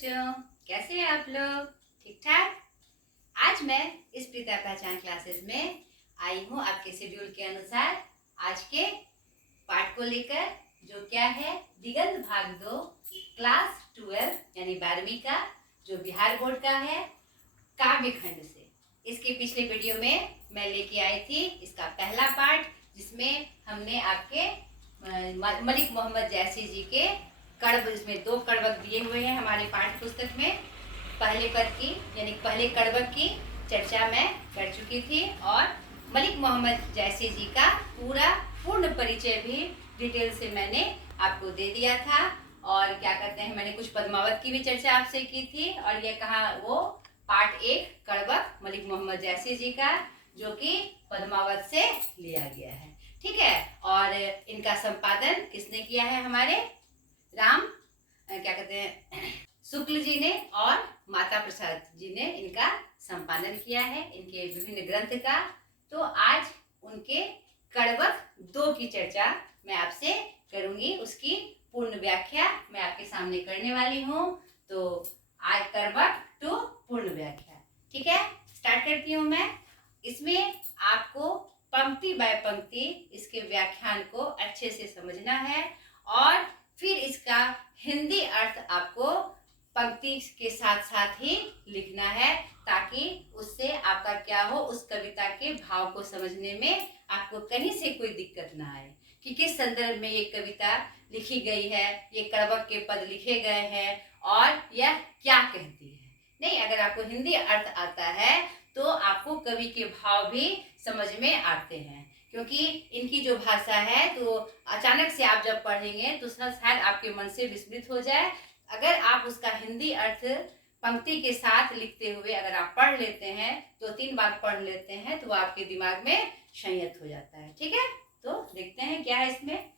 बच्चों, कैसे हैं आप लोग? ठीक ठाक। आज मैं इस प्रीता पहचान क्लासेस में आई हूँ आपके शेड्यूल के अनुसार आज के पाठ को लेकर, जो क्या है दिगंत भाग 2 क्लास 12 यानी 12वीं का, जो बिहार बोर्ड का है, काव्य खंड से। इसके पिछले वीडियो में मैं लेके आई थी इसका पहला पाठ, जिसमें हमने आपके मलिक मोहम्मद जैसी जी के कड़ब, इसमें 2 कड़बक दिए हुए हैं हमारे पाठ्य पुस्तक में। पहले पद की यानी पहले कड़बक की चर्चा मैं कर चुकी थी और मलिक मोहम्मद जैसी जी का पूर्ण परिचय भी डिटेल से मैंने आपको दे दिया था। और क्या कहते हैं, मैंने कुछ पद्मावत की भी चर्चा आपसे की थी और ये कहा वो पार्ट 1 कड़बक मलिक मोहम्मद जैसी जी का, जो कि पद्मावत से लिया गया है। ठीक है। और इनका संपादन किसने किया है? हमारे राम क्या कहते हैं शुक्ल जी ने और माता प्रसाद जी ने इनका संपादन किया है, इनके विभिन्न ग्रंथ का। तो आज उनके कड़बक 2 की चर्चा मैं आपसे करूंगी, उसकी पूर्ण व्याख्या मैं आपके सामने करने वाली हूँ। तो आज कड़बक 2 पूर्ण व्याख्या। ठीक है, स्टार्ट करती हूँ मैं। इसमें आपको पंक्ति बाय पंक्ति इसके व्याख्यान को अच्छे से समझना है और फिर इसका हिंदी अर्थ आपको पंक्ति के साथ साथ ही लिखना है, ताकि उससे आपका क्या हो, उस कविता के भाव को समझने में आपको कहीं से कोई दिक्कत ना आए कि किस संदर्भ में ये कविता लिखी गई है, ये कड़बक के पद लिखे गए हैं और यह क्या कहती है। नहीं, अगर आपको हिंदी अर्थ आता है तो आपको कवि के भाव भी समझ में आते हैं, क्योंकि इनकी जो भाषा है तो अचानक से आप जब पढ़ेंगे तो शायद आपके मन से विस्मृत हो जाए। अगर आप उसका हिंदी अर्थ पंक्ति के साथ लिखते हुए अगर आप पढ़ लेते हैं, 2-3 बार पढ़ लेते हैं, तो वो आपके दिमाग में संयत हो जाता है। ठीक है, तो देखते हैं क्या है इसमें।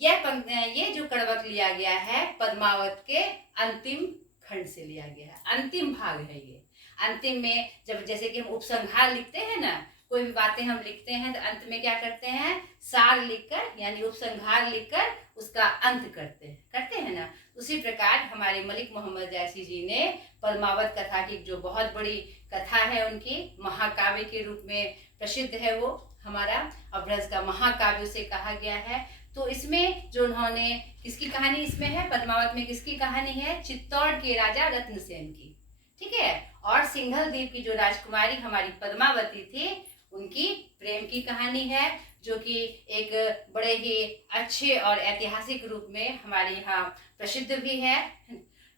ये जो कड़बक लिया गया है पद्मावत के अंतिम खंड से लिया गया है, अंतिम भाग है ये। अंतिम में जब जैसे कि हम उपसंहार लिखते हैं ना, कोई भी बातें हम लिखते हैं तो अंत में क्या करते हैं, सार लिखकर यानी उपसंहार लिखकर उसका अंत करते हैं ना। उसी प्रकार हमारे मलिक मोहम्मद जैसी जी ने पद्मावत कथा की, जो बहुत बड़ी कथा है उनकी, महाकाव्य के रूप में प्रसिद्ध है वो, हमारा अभ्रंश का महाकाव्य उसे कहा गया है। तो इसमें जो उन्होंने, किसकी कहानी इसमें है पद्मावत में, किसकी कहानी है? चित्तौड़ के राजा रत्नसेन की। ठीक है। और सिंघल द्वीप की जो राजकुमारी हमारी पद्मावती थी, उनकी प्रेम की कहानी है, जो कि एक बड़े ही अच्छे और ऐतिहासिक रूप में हमारे यहाँ प्रसिद्ध भी है।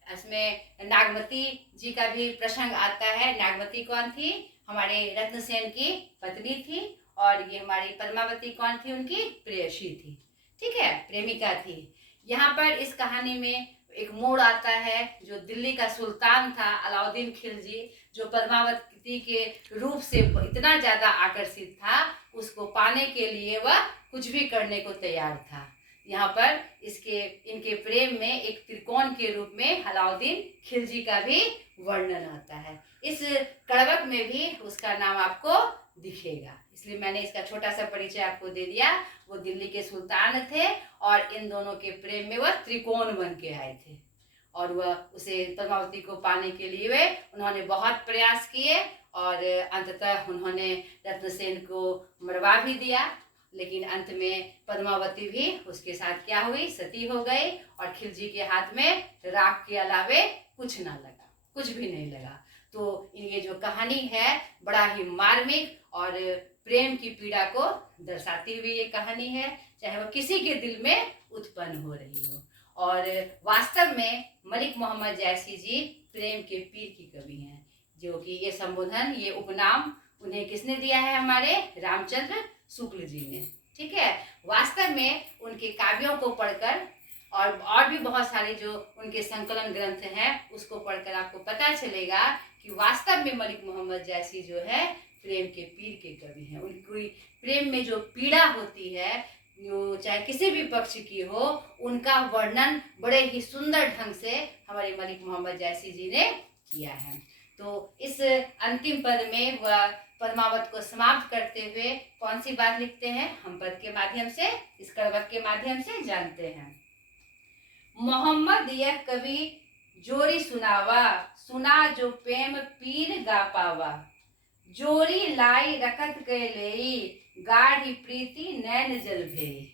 इसमें नागमती जी का भी प्रसंग आता है। नागमती कौन थी? हमारे रत्नसेन की पत्नी थी और ये हमारी पद्मावती कौन थी? उनकी प्रेयसी थी। ठीक है, प्रेमिका थी। यहाँ पर इस कहानी में एक मोड़ आता है, जो दिल्ली का सुल्तान था अलाउद्दीन खिलजी, जो पद्मावती के रूप से इतना ज्यादा आकर्षित था, उसको पाने के लिए वह कुछ भी करने को तैयार था। यहाँ पर इनके प्रेम में एक त्रिकोण के रूप में अलाउद्दीन खिलजी का भी वर्णन आता है। इस कड़बक में भी उसका नाम आपको दिखेगा, इसलिए मैंने इसका छोटा सा परिचय आपको दे दिया। वो दिल्ली के सुल्तान थे और इन दोनों के प्रेम में वह त्रिकोण बन के आए थे और वह उसे पद्मावती को पाने के लिए वे उन्होंने बहुत प्रयास किए और अंततः उन्होंने रत्नसेन को मरवा भी दिया। लेकिन अंत में पद्मावती भी उसके साथ क्या हुई? सती हो गई और खिलजी के हाथ में राख के अलावे कुछ ना लगा, कुछ भी नहीं लगा। तो ये जो कहानी है बड़ा ही मार्मिक और प्रेम की पीड़ा को दर्शाती हुई ये कहानी है, चाहे वो किसी के दिल में उत्पन्न हो रही हो। और वास्तव में मलिक मोहम्मद जैसी जी प्रेम के पीर की कवि हैं, जो कि ये संबोधन, ये उपनाम उन्हें किसने दिया है? हमारे रामचंद्र शुक्ल जी ने। ठीक है। वास्तव में उनके काव्यों को पढ़कर और भी बहुत सारे जो उनके संकलन ग्रंथ हैं उसको पढ़कर आपको पता चलेगा कि वास्तव में मलिक मोहम्मद जैसी जो है प्रेम के पीर के कवि हैं। उनकी प्रेम में जो पीड़ा होती है, चाहे किसी भी पक्ष की हो, उनका वर्णन बड़े ही सुंदर ढंग से हमारे मलिक मोहम्मद जैसी जी ने किया है। तो इस अंतिम पद में वह पद्मावत को समाप्त करते हुए कौन सी बात लिखते हैं, हम पद के माध्यम से, इस कड़बक के माध्यम से जानते हैं। मोहम्मद यह कवि जोरी सुनावा, सुना जो प्रेम पीर गा पावा। जोरी लाई रकत के लेई, गाढ़ी प्रीति नैन जल भेई।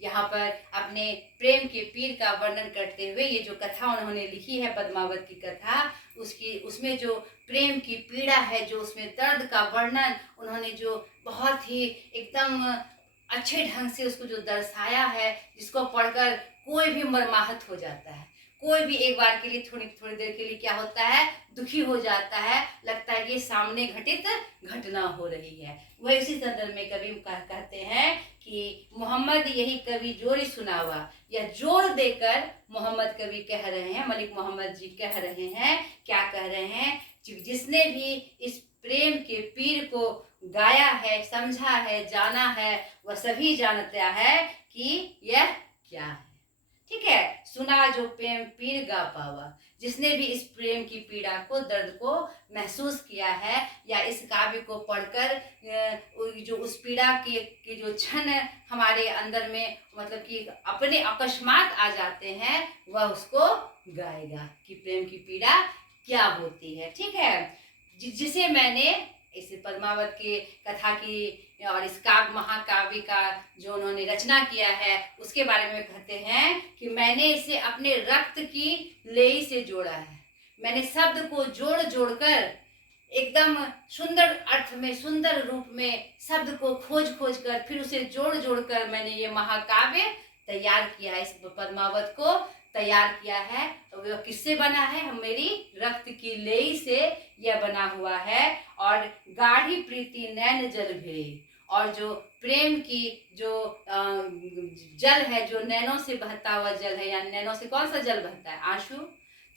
यहाँ पर अपने प्रेम के पीर का वर्णन करते हुए ये जो कथा उन्होंने लिखी है, पद्मावत की कथा, उसमें जो प्रेम की पीड़ा है, जो उसमें दर्द का वर्णन उन्होंने जो बहुत ही एकदम अच्छे ढंग से उसको जो दर्शाया है, जिसको पढ़कर कोई भी मर्माहत हो जाता है। कोई भी एक बार के लिए थोड़ी थोड़ी देर के लिए क्या होता है, दुखी हो जाता है, लगता है कि सामने घटित घटना हो रही है। वह इसी संदर्भ में कवि कहते हैं कि मोहम्मद यही कवि जोरी सुनावा, या जोर देकर मोहम्मद कवि कह रहे हैं, मलिक मोहम्मद जी कह रहे हैं, क्या कह रहे हैं, जिसने भी इस प्रेम के पीर को गाया है, समझा है, जाना है, वह सभी जानता है कि यह क्या है। ठीक है, सुना जो प्रेम पीर गा पावा, जिसने भी इस प्रेम की पीड़ा को, दर्द को महसूस किया है, या इस काव्य को पढ़कर जो उस पीड़ा के जो क्षण हमारे अंदर में मतलब कि अपने अकस्मात आ जाते हैं, वह उसको गाएगा कि प्रेम की पीड़ा क्या होती है। ठीक है, जिसे मैंने इस पद्मावत के कथा की और इस काव्य महाकाव्य का जो उन्होंने रचना किया है, उसके बारे में कहते हैं कि मैंने इसे अपने रक्त की लेई से जोड़ा है। मैंने शब्द को जोड़ जोड़कर एकदम सुंदर अर्थ में, सुंदर रूप में शब्द को खोज खोज कर फिर उसे जोड़ जोड़ कर मैंने ये महाकाव्य तैयार किया है, इस पद्मावत को तैयार किया है। वह किससे बना है? मेरी रक्त की लेई से यह बना हुआ है। और गाढ़ी प्रीति नैन जल भेई, और जो प्रेम की जो जल है, जो नैनों से बहता हुआ जल है, या नैनों से कौन सा जल बहता है? आंसू।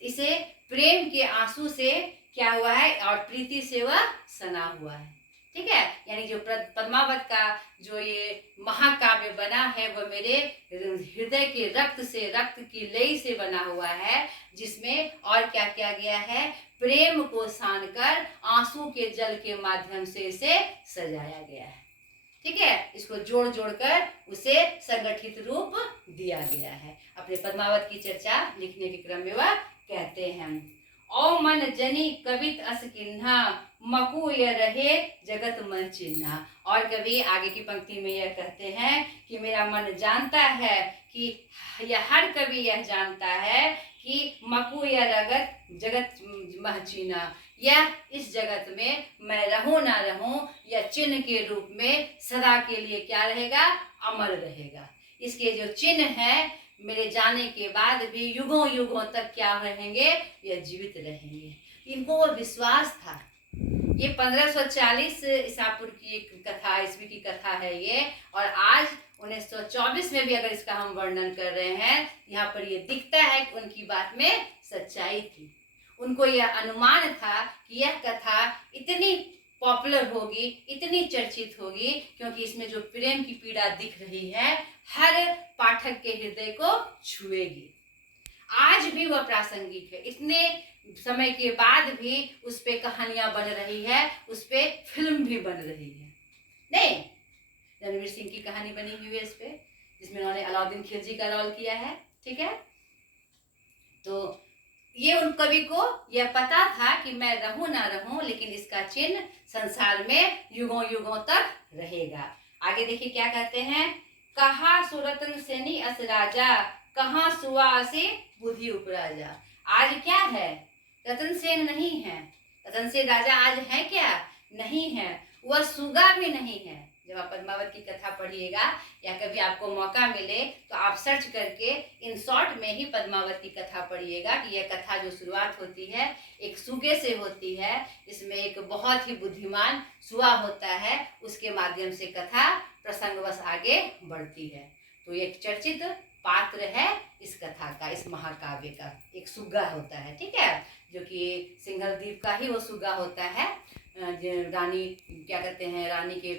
इसे प्रेम के आंसू से क्या हुआ है, और प्रीति से वह सना हुआ है। ठीक है, यानी जो पद्मावत का जो ये महाकाव्य बना है, वह मेरे हृदय के रक्त से, रक्त की लेई से बना हुआ है, जिसमें और क्या किया गया है, प्रेम को सानकर आंसू के जल के माध्यम से इसे सजाया गया है। ठीक है, इसको जोड़ जोड़कर उसे संगठित रूप दिया गया है। अपने पद्मावत की चर्चा लिखने के क्रम में वह कहते हैं, ओ मन जनी कवित अस किन्हा, मकु यह रहे जगत मन चिन्हा। और कवि आगे की पंक्ति में यह कहते हैं कि मेरा मन जानता है कि यह हर कवि यह जानता है कि मकु यह रगत जगत मह चिन्हा, यह इस जगत में मैं रहूं ना रहूं, यह चिन्ह के रूप में सदा के लिए क्या रहेगा, अमर रहेगा। इसके जो चिन्ह है मेरे जाने के बाद भी युगों युगों तक क्या रहेंगे, यह जीवित रहेंगे। इनको वो विश्वास था। ये 1540 ईसा पूर्व की एक कथा, ईस्वी की कथा है ये, और आज 1924 में भी अगर इसका हम वर्णन कर रहे हैं, यहाँ पर ये दिखता है कि उनकी बात में सच्चाई थी। उनको यह अनुमान था कि यह कथा इतनी पॉपुलर होगी, इतनी चर्चित होगी, क्योंकि इसमें जो प्रेम की पीड़ा दिख रही है हर पाठक के हृदय को छुएगी। आज भी वह प्रासंगिक है, इतने समय के बाद भी उस पे कहानियां बन रही है, उस पे फिल्म भी बन रही है। नहीं, रणवीर सिंह की कहानी बनी हुई है इस पे, जिसमें उन्होंने अलाउद्दीन खिलजी का रोल किया है। ठीक है, तो ये उन कवि को यह पता था कि मैं रहूं ना रहूं, लेकिन इसका चिन्ह संसार में युगों युगों तक रहेगा। आगे देखिए क्या कहते हैं, कहा सुरतन सेनी अस राजा, कहाँ सुआ से बुद्धि उपराजा। आज क्या है, रतन सेन नहीं है, रतन सेन राजा आज है क्या? नहीं है, वह सुगा भी नहीं है। जब आप पद्मावत की कथा पढ़िएगा या कभी आपको मौका मिले तो आप सर्च करके इन शॉर्ट में ही पद्मावत की कथा पढ़िएगा कि यह कथा जो शुरुआत होती है एक सुगे से होती है। इसमें एक बहुत ही बुद्धिमान सुआ होता है, उसके माध्यम से कथा प्रसंगवश आगे बढ़ती है। तो एक चर्चित पात्र है इस कथा का, इस महाकाव्य का, एक सुग्गा होता है। ठीक है, जो कि सिंघल द्वीप का ही वो सुग्गा होता है। रानी क्या कहते हैं, रानी के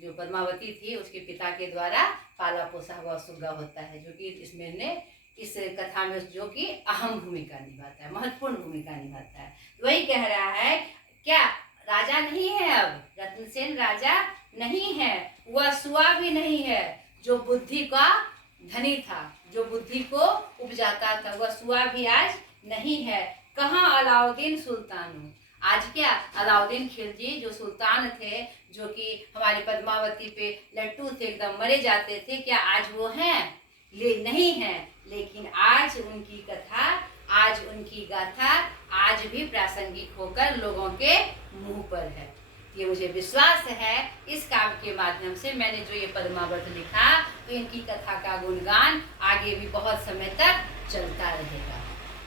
जो पद्मावती थी उसके पिता के द्वारा पाला पोसा हुआ सुग्गा होता है, जो कि इसमें ने इस कथा में जो कि अहम भूमिका निभाता है, महत्वपूर्ण भूमिका निभाता है। वही कह रहा है, क्या राजा नहीं है, अब रत्नसेन राजा नहीं है, वह सुआ भी नहीं है, जो बुद्धि का धनी था, जो बुद्धि को उपजाता था, वह सुआ भी आज नहीं है, कहाँ अलाउद्दीन सुल्तानू। आज क्या अलाउद्दीन खिलजी जो सुल्तान थे, जो कि हमारी पद्मावती पे लट्टू थे, एकदम मरे जाते थे, क्या आज वो हैं? नहीं है। लेकिन आज उनकी कथा, आज उनकी गाथा आज भी प्रासंगिक होकर लोगों के मुंह पर है। ये मुझे विश्वास है इस काव्य के माध्यम से मैंने जो ये पद्मावत लिखा, तो इनकी कथा का गुणगान आगे भी बहुत समय तक चलता रहेगा।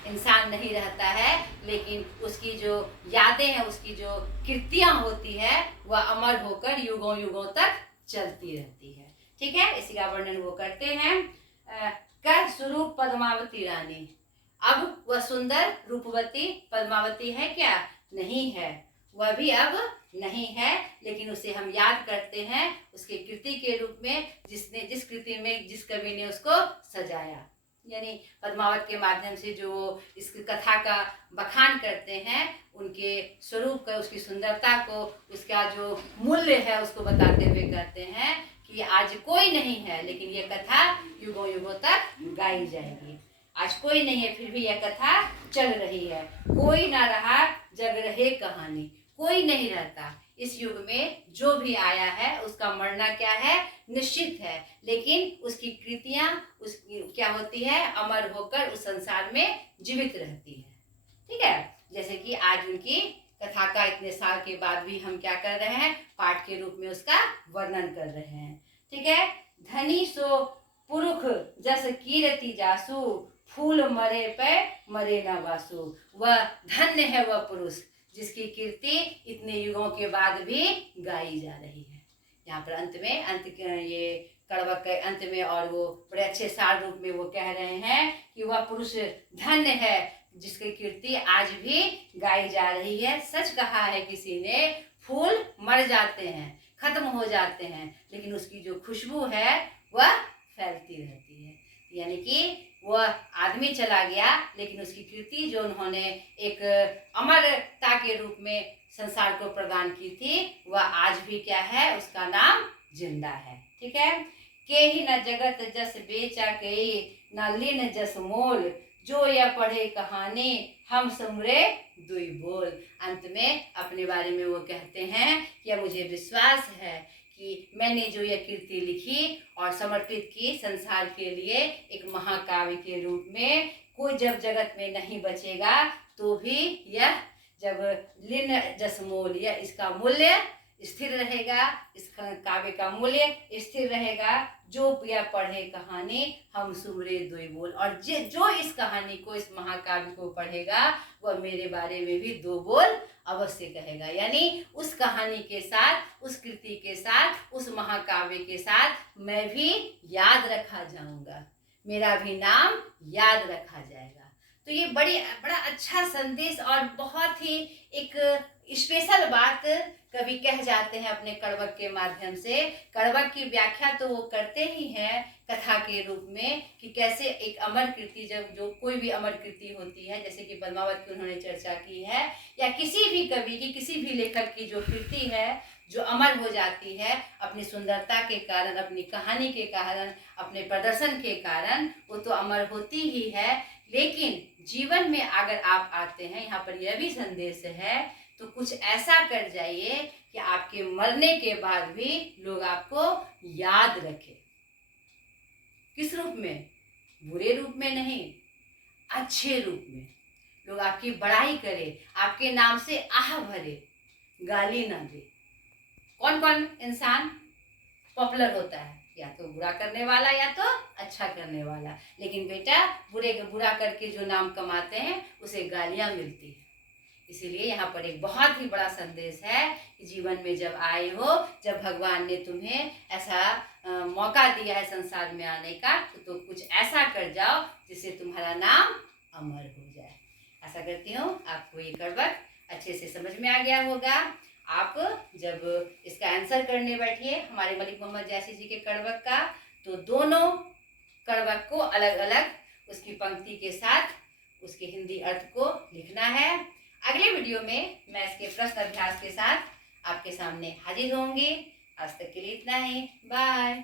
इंसान नहीं रहता है, लेकिन उसकी जो यादें हैं, उसकी जो कृतियां होती है, वह अमर होकर युगों युगों तक चलती रहती है। ठीक है, इसी का वर्णन वो करते हैं। कर स्वरूप पद्मावती रानी, अब वह सुंदर रूपवती पद्मावती है क्या? नहीं है, वह भी अब नहीं है, लेकिन उसे हम याद करते हैं उसके कृति के रूप में, जिस कृति में जिस कवि ने उसको सजाया। यानी पद्मावत के माध्यम से जो इस कथा का बखान करते हैं, उनके स्वरूप का, उसकी सुंदरता को, उसका जो मूल्य है उसको बताते हुए कहते हैं कि आज कोई नहीं है, लेकिन ये कथा युगों युगों तक गाई जाएगी। आज कोई नहीं है, फिर भी यह कथा चल रही है। कोई ना रहा, जग रहे कहानी। कोई नहीं रहता इस युग में, जो भी आया है उसका मरना क्या है? निश्चित है, लेकिन उसकी कृतियां उसकी क्या होती है? अमर होकर उस संसार में जीवित रहती है। ठीक है, जैसे कि आज उनकी कथा का इतने साल के बाद भी हम क्या कर रहे हैं? पाठ के रूप में उसका वर्णन कर रहे हैं। ठीक है, धनी सो पुरुष जस कीरति जासु, फूल मरे पे मरे न वासु। वह धन्य है वह पुरुष जिसकी कीर्ति इतने युगों के बाद भी गाई जा रही है। यहाँ पर ये कड़वक के अंत में, और वो बड़े अच्छे सार रूप में वो कह रहे हैं कि वह पुरुष धन्य है जिसकी कीर्ति आज भी गाई जा रही है। सच कहा है किसी ने, फूल मर जाते हैं, खत्म हो जाते हैं, लेकिन उसकी जो खुशबू है वह फैलती रहती है। यानी कि वह आदमी चला गया, लेकिन उसकी कृति जो उन्होंने एक अमरता के रूप में संसार को प्रदान की थी, वह आज भी क्या है? उसका नाम जिंदा है। ठीक है, के ही न जगत जस बेचा के, न लीन जस मोल, जो यह पढ़े कहानी हम सुमरे दुई बोल। अंत में अपने बारे में वो कहते हैं कि मुझे विश्वास है कि मैंने जो यह कृति लिखी और समर्पित की संसार के लिए एक महाकाव्य के रूप में, कोई जब जगत में नहीं बचेगा तो भी यह जब लिन जसमोल, यह इसका मूल्य स्थिर रहेगा, इस काव्य का मूल्य स्थिर रहेगा। जो यह पढ़े कहानी हम सुमरे दुई बोल, और जो इस कहानी को, इस महाकाव्य को पढ़ेगा, वह मेरे बारे में भी दो बोल अवश्य कहेगा। यानी उस कहानी के साथ, उस कृति के साथ, उस महाकाव्य के साथ मैं भी याद रखा जाऊंगा, मेरा भी नाम याद रखा जाएगा। तो ये बड़ा अच्छा संदेश और बहुत ही एक स्पेशल बात कवि कह जाते हैं अपने कड़वक के माध्यम से। कड़वक की व्याख्या तो वो करते ही हैं कथा के रूप में कि कैसे एक अमर कृति, जब जो कोई भी अमर कृति होती है, जैसे कि पद्मावत की उन्होंने चर्चा की है, या किसी भी कवि की, किसी भी लेखक की जो कृति है, जो अमर हो जाती है अपनी सुंदरता के कारण, अपनी कहानी के कारण, अपने प्रदर्शन के कारण, वो तो अमर होती ही है। लेकिन जीवन में अगर आप आते हैं, यहाँ पर यह भी संदेश है, तो कुछ ऐसा कर जाइए कि आपके मरने के बाद भी लोग आपको याद रखें। किस रूप में? बुरे रूप में नहीं, अच्छे रूप में। लोग आपकी बड़ाई करें, आपके नाम से आह भरे, गाली ना दे। कौन कौन इंसान पॉपुलर होता है? या तो बुरा करने वाला या तो अच्छा करने वाला। लेकिन बेटा, बुरा करके जो नाम कमाते हैं उसे गालियां मिलती है। इसीलिए यहाँ पर एक बहुत ही बड़ा संदेश है कि जीवन में जब आए हो, जब भगवान ने तुम्हें ऐसा मौका दिया है संसार में आने का, तो कुछ ऐसा कर जाओ जिससे तुम्हारा नाम अमर हो जाए। आशा करती हूँ आपको ये कड़वक अच्छे से समझ में आ गया होगा। आप जब इसका आंसर करने बैठिए हमारे मलिक मोहम्मद जैसी जी के कड़वक का, तो दोनों कड़वक को अलग अलग उसकी पंक्ति के साथ उसके हिंदी अर्थ को लिखना है। अगले वीडियो में मैं इसके प्रश्न अभ्यास के साथ आपके सामने हाजिर होंगी। आज तक के लिए इतना ही। बाय।